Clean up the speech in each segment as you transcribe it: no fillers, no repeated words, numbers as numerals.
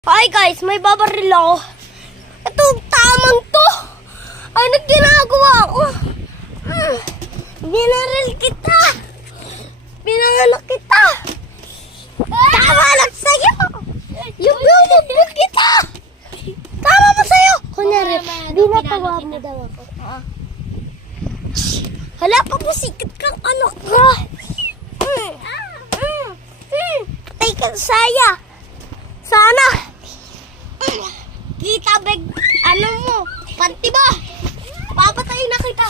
Hi guys, may babaril ako. Itong tamang to. Ano ginagawa ko? Binaril kita. Pinanganak kita. Tama lang sa'yo. Yung bumubog kita. Tama ba sa'yo? Kunyari, binatawa mo daw ako. Hala pa po, sikat kang anak ka. Tay ka saya. Sana. Kita beg, ano mo, panty ba? Papatayin na kita.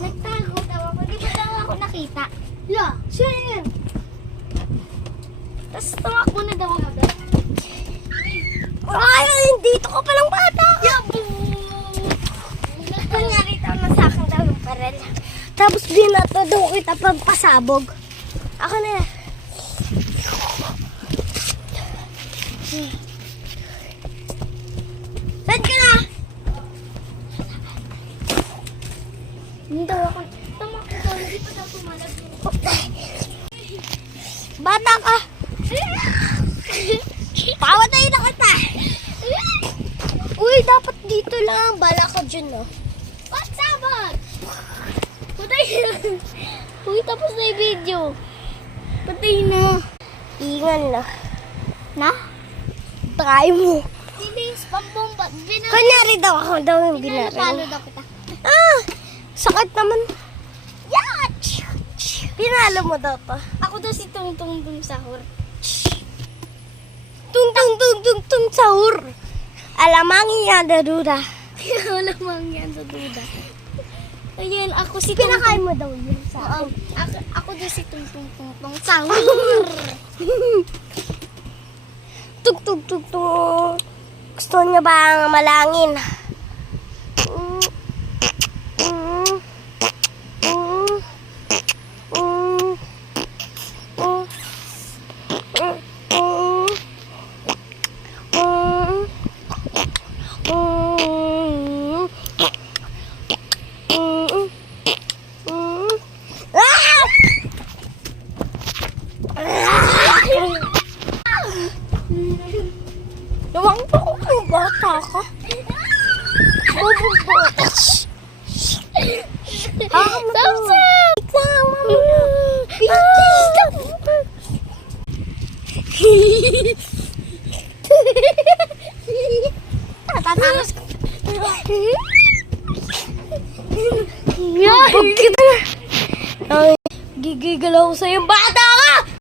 Nagtago daw ako. Di ba daw ako nakita? La, sino yun? Tapos tumakbo na daw ako. Ay, dito ka palang bata. Yabo! Kunyari daw na sa akin daw yung parel. Tapos binato daw kita pagpasabog. Ako na yan. Saan ka na? Hindi daw ako. Tumakbo daw. Hindi pa daw pumalag yun. Bata ka. Pawatayin na kita. Uy, dapat dito lang. Bala ka dyan, no? What's up? Patay na. Uy, tapos na yung video. Patay na. Ingan na. Na? Try mo. Bilis, pambomba. Kunyari daw ako daw yung Pinalo binaril. daw kita. Sakit naman. Yach! Pinalo mo daw to. Ako daw si Tung Tung Tung Sahur. Tung tung tung tung tung sahur. Alamang yan daruda. Wala mang yan sa duda. Ayan, ako si Tung Tung. Pinakain mo daw yun sa Oo, akin. ako daw si Tung Tung Tung Tung Sahur. Tug tug tug tug. Gusto niya bang malangin? Lumang po kung bata ka. Bububutas. Samsam! Tatatalas ka. Yan! Gigigalaw sa'yo, bata!